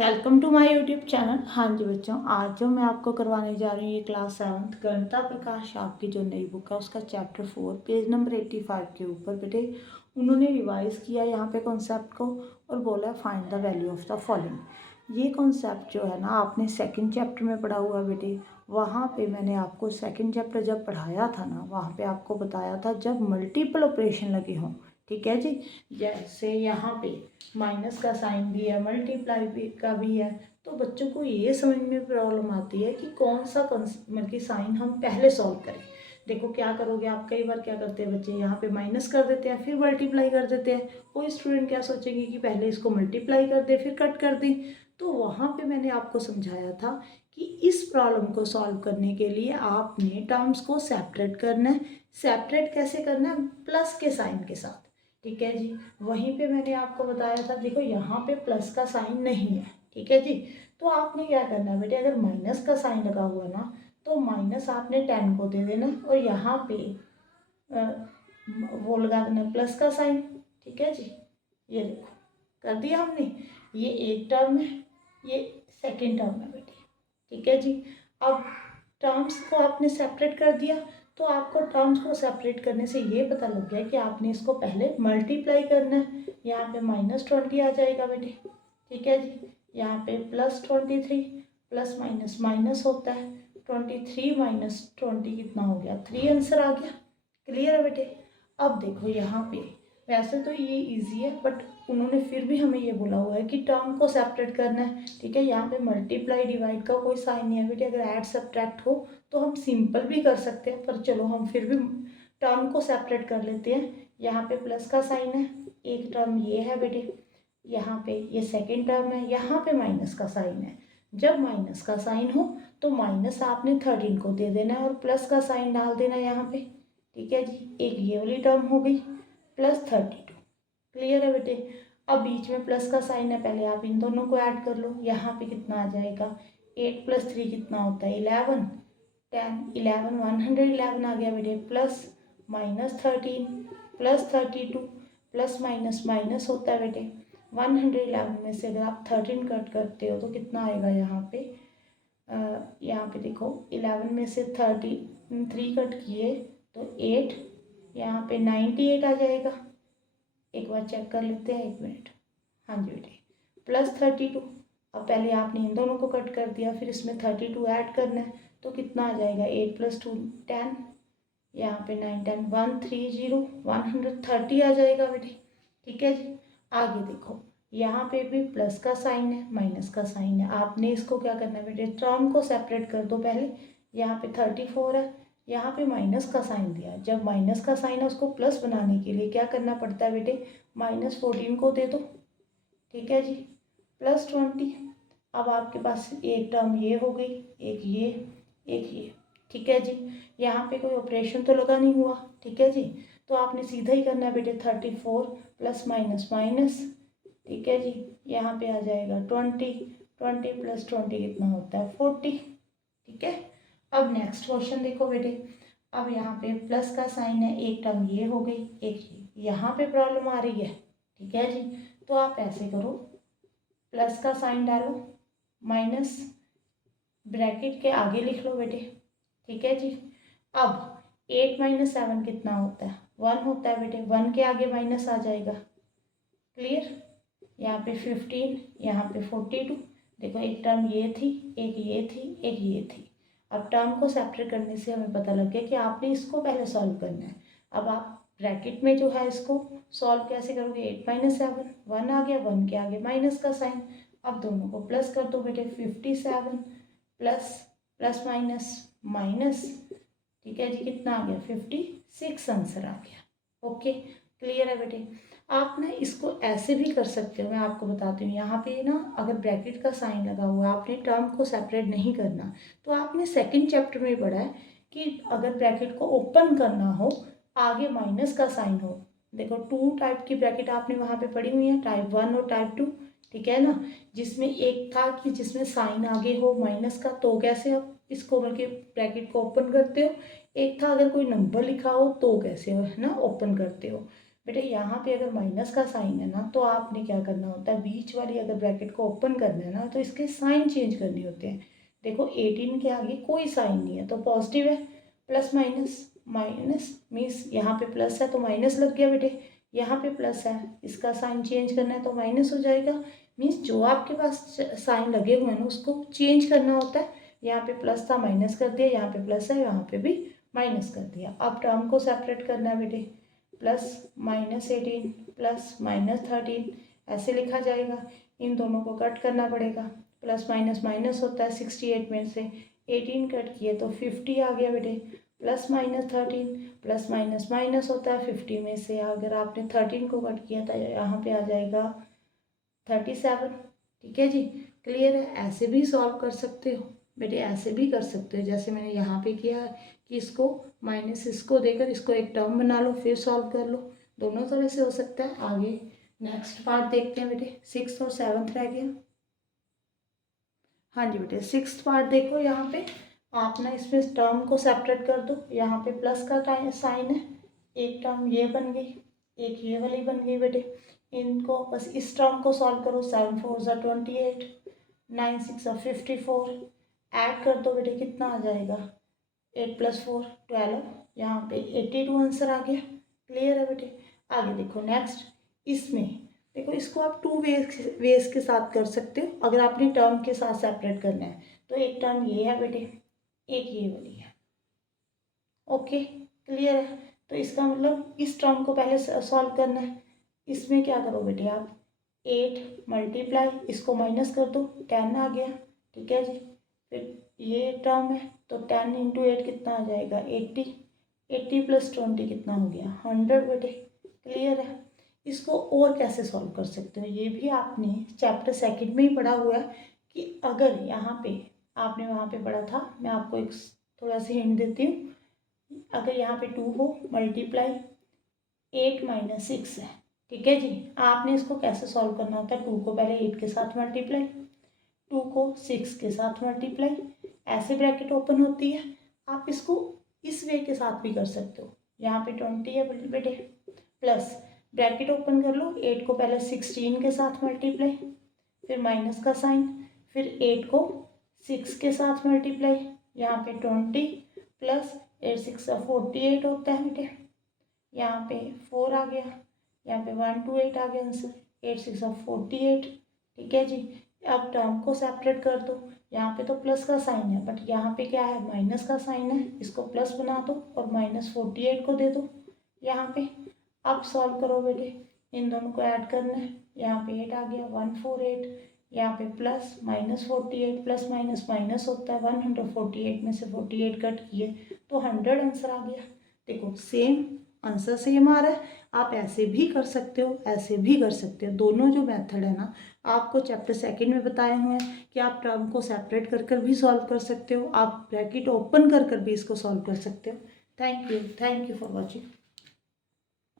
Welcome to my YouTube channel. हाँ जी बच्चों, आज जो मैं आपको करवाने जा रही हूँ ये क्लास 7 गणिता प्रकाश आपकी जो नई बुक है उसका चैप्टर 4 पेज नंबर 85 के ऊपर बेटे उन्होंने रिवाइज किया यहाँ पे कॉन्सेप्ट को और बोला find the value of the following. ये कॉन्सेप्ट जो है ना आपने सेकंड चैप्टर में पढ़ा हुआ बेटे। वहाँ पे मैंने आपको सेकंड चैप्टर जब पढ़ाया था ना वहाँ पे आपको बताया था जब मल्टीपल ऑपरेशन लगे हों, ठीक है जी। जैसे यहाँ पे माइनस का साइन भी है, मल्टीप्लाई भी का भी है, तो बच्चों को ये समझ में प्रॉब्लम आती है कि कौन सा मतलब साइन हम पहले सॉल्व करें। देखो क्या करोगे आप, कई बार क्या करते हैं बच्चे यहाँ पे माइनस कर देते हैं फिर मल्टीप्लाई कर देते हैं। कोई स्टूडेंट क्या सोचेंगे कि पहले इसको मल्टीप्लाई कर दे फिर कट कर दें। तो वहाँ पे मैंने आपको समझाया था कि इस प्रॉब्लम को सॉल्व करने के लिए आपने टर्म्स को सेपरेट करना है। सेपरेट कैसे करना है? प्लस के साइन के साथ, ठीक है जी। वहीं पे मैंने आपको बताया था, देखो यहाँ पे प्लस का साइन नहीं है, ठीक है जी। तो आपने क्या करना है बेटे, अगर माइनस का साइन लगा हुआ ना तो माइनस आपने 10 को दे देना और यहाँ पे वो लगा देना प्लस का साइन, ठीक है जी। ये देखो कर दिया हमने। ये एक टर्म है, ये सेकेंड टर्म है बेटे, ठीक है जी। अब टर्म्स को आपने सेपरेट कर दिया तो आपको टर्म्स को सेपरेट करने से ये पता लग गया कि आपने इसको पहले मल्टीप्लाई करना है। यहाँ पे -20 आ जाएगा बेटे, ठीक है जी। यहाँ पे +23, प्लस माइनस माइनस होता है। 23 माइनस 20 कितना हो गया? 3 आंसर आ गया। क्लियर है बेटे। अब देखो यहाँ पे वैसे तो ये इजी है बट उन्होंने फिर भी हमें ये बोला हुआ है कि टर्म को सेपरेट करना है, ठीक है। यहाँ पे मल्टीप्लाई डिवाइड का कोई साइन नहीं है बेटे। अगर ऐड सब्ट्रैक्ट हो तो हम सिंपल भी कर सकते हैं, पर चलो हम फिर भी टर्म को सेपरेट कर लेते हैं। यहाँ पे प्लस का साइन है, एक टर्म ये है बेटे, यहाँ पे ये सेकेंड टर्म है, यहाँ पे माइनस का साइन है। जब माइनस का साइन हो तो माइनस आपने 13 को दे देना है और प्लस का साइन डाल देना है यहाँ पे, ठीक है जी। एक ये वाली टर्म हो गई +32। क्लियर है बेटे। अब बीच में प्लस का साइन है, पहले आप इन दोनों को ऐड कर लो। यहाँ पे कितना आ जाएगा? 8 + 3 कितना होता है? 11, 10, 11, 111 आ गया बेटे। प्लस -13 +32 प्लस माइनस माइनस होता है बेटे। 111 में से अगर आप 13 कट करते हो तो कितना आएगा यहाँ पे? यहाँ पे देखो 11 में से 3 कट किए तो 8, यहाँ पे 98 आ जाएगा। एक बार चेक कर लेते हैं, 1 मिनट। हाँ जी बेटे, +32। अब पहले आपने इन दोनों को कट कर दिया फिर इसमें 32 ऐड करना है तो कितना आ जाएगा? 8 + 2 10, यहाँ पे 9 10 130 130 आ जाएगा बेटे, ठीक है जी। आगे देखो यहाँ पे भी प्लस का साइन है माइनस का साइन है। आपने इसको क्या करना है बेटे, टर्म को सेपरेट कर दो पहले। यहाँ पे 34 है, यहाँ पे माइनस का साइन दिया। जब माइनस का साइन है उसको प्लस बनाने के लिए क्या करना पड़ता है बेटे? -14 को दे दो, ठीक है जी, +20। अब आपके पास एक टर्म ये हो गई, एक ये, एक ये, ठीक है जी। यहाँ पे कोई ऑपरेशन तो लगा नहीं हुआ, ठीक है जी। तो आपने सीधा ही करना है बेटे 34 प्लस माइनस माइनस, ठीक है जी। यहाँ पे आ जाएगा 20, 20 + 20 कितना होता है? 40, ठीक है। अब नेक्स्ट क्वेश्चन देखो बेटे। अब यहाँ पे प्लस का साइन है, एक टर्म ये हो गई, एक ये। यहाँ पे प्रॉब्लम आ रही है, ठीक है जी। तो आप ऐसे करो, प्लस का साइन डालो, माइनस ब्रैकेट के आगे लिख लो बेटे, ठीक है जी। अब 8 - 7 कितना होता है? 1 होता है बेटे। 1 के आगे माइनस आ जाएगा। क्लियर। यहाँ पे 15, यहाँ पे 42। देखो एक टर्म ये थी, एक ये थी, एक ये थी। अब टर्म को सेपरेट करने से हमें पता लग गया कि आपने इसको पहले सॉल्व करना है। अब आप ब्रैकेट में जो है इसको सॉल्व कैसे करोगे? 8 - 7, 1 आ गया, 1 के आगे माइनस का साइन। अब दोनों को प्लस कर दो बेटे, 57 प्लस प्लस माइनस माइनस, ठीक है जी। कितना आ गया? 56 आंसर आ गया। ओके, क्लियर है बेटे। आप ना इसको ऐसे भी कर सकते हो, मैं आपको बताती हूँ। यहाँ पे ना अगर ब्रैकेट का साइन लगा हुआ है, आपने टर्म को सेपरेट नहीं करना, तो आपने सेकंड चैप्टर में पढ़ा है कि अगर ब्रैकेट को ओपन करना हो, आगे माइनस का साइन हो। देखो 2 टाइप की ब्रैकेट आपने वहाँ पे पढ़ी हुई है, टाइप 1 और टाइप 2, ठीक है ना। जिसमें एक था कि जिसमें साइन आगे हो माइनस का, तो कैसे आप इसको बल्कि ब्रैकेट को ओपन करते हो। एक था अगर कोई नंबर लिखा हो तो कैसे, है ना, ओपन करते हो। बेटे यहाँ पे अगर माइनस का साइन है ना तो आपने क्या करना होता है, बीच वाली अगर ब्रैकेट को ओपन करना है ना तो इसके साइन चेंज करने होते हैं। देखो 18 के आगे कोई साइन नहीं है तो पॉजिटिव है, प्लस माइनस, माइनस मीन्स यहाँ पे प्लस है तो माइनस लग गया बेटे, यहाँ पे प्लस है इसका साइन चेंज करना है तो माइनस हो जाएगा। मीन्स जो आपके पास साइन लगे हुए हैं ना उसको चेंज करना होता है। यहाँ पे प्लस था माइनस कर दिया, यहाँ पे प्लस है यहाँ पे भी माइनस कर दिया। अब टर्म को सेपरेट करना है बेटे, प्लस -18 प्लस -13 ऐसे लिखा जाएगा। इन दोनों को कट करना पड़ेगा, प्लस माइनस माइनस होता है 68 में से 18 कट किए तो 50 आ गया बेटे, प्लस -13 प्लस माइनस माइनस होता है 50 में से अगर आपने 13 को कट किया तो यहाँ पे आ जाएगा 37। ठीक है जी, क्लियर है। ऐसे भी सॉल्व कर सकते हो बेटे, ऐसे भी कर सकते हो जैसे मैंने यहाँ पे किया कि इसको माइनस इसको देकर इसको एक टर्म बना लो फिर सॉल्व कर लो, दोनों तरह से हो सकता है। आगे नेक्स्ट पार्ट देखते हैं बेटे, 6th और 7th रह गया। हाँ जी बेटे 6th पार्ट देखो, यहाँ पे आप ना इसमें टर्म को सेपरेट कर दो। यहाँ पे प्लस का साइन है, एक टर्म ये बन गई, एक ये वाली बन गई बेटे। इनको बस इस टर्म को सॉल्व करो, 7 4 28, 9 6 54, ऐड कर दो बेटे कितना आ जाएगा, 8 + 4 12, यहाँ पे 82 आंसर आ गया। क्लियर है बेटे। आगे देखो नेक्स्ट, इसमें देखो इसको आप 2 वेज के साथ कर सकते हो। अगर आपने टर्म के साथ सेपरेट करना है तो एक टर्म ये है बेटे, एक ये वाली है। ओके क्लियर है। तो इसका मतलब इस टर्म को पहले सॉल्व करना है। इसमें क्या करो बेटे आप 8 मल्टीप्लाई इसको माइनस कर दो, 10 आ गया। ठीक है जी, फिर ये टर्म है तो 10 × 8 कितना आ जाएगा 80, 80 + 20 कितना हो गया 100 बेटे। क्लियर है। इसको और कैसे सॉल्व कर सकते हो ये भी आपने चैप्टर 2 में ही पढ़ा हुआ है कि अगर यहाँ पे आपने वहाँ पे पढ़ा था, मैं आपको एक थोड़ा सा हिंट देती हूँ। अगर यहाँ पे 2 हो मल्टीप्लाई 8 - 6 है। ठीक है जी, आपने इसको कैसे सॉल्व करना होता है, 2 को पहले 8 के साथ मल्टीप्लाई, 2 को 6 के साथ मल्टीप्लाई, ऐसे ब्रैकेट ओपन होती है। आप इसको इस वे के साथ भी कर सकते हो। यहाँ पे 20 है बेटे, प्लस ब्रैकेट ओपन कर लो, 8 को पहले 16 के साथ मल्टीप्लाई, फिर माइनस का साइन, फिर 8 को 6 के साथ मल्टीप्लाई, यहाँ पे 20 प्लस 8 6 48 होता है बेटे, यहाँ पे 4 आ गया, यहाँ पे 128 आ गया आंसर, 8 6 48। ठीक है जी, अब टर्म को सेपरेट कर दो। यहाँ पे तो प्लस का साइन है बट यहाँ पे क्या है माइनस का साइन है, इसको प्लस बना दो और -48 को दे दो यहाँ पे। अब सॉल्व करो बेटे, इन दोनों को ऐड करना है, यहाँ पे 8 आ गया 148, यहाँ पे प्लस -48 प्लस माइनस माइनस होता है 148 में से 48 कट किए तो 100 आंसर आ गया। देखो सेम आंसर सेम आ रहा है। आप ऐसे भी कर सकते हो, ऐसे भी कर सकते हो। दोनों जो मेथड है ना आपको चैप्टर 2 में बताए हुए हैं कि आप टर्म को सेपरेट कर कर भी सॉल्व कर सकते हो, आप ब्रैकेट ओपन कर कर भी इसको सॉल्व कर सकते हो। Thank you for watching.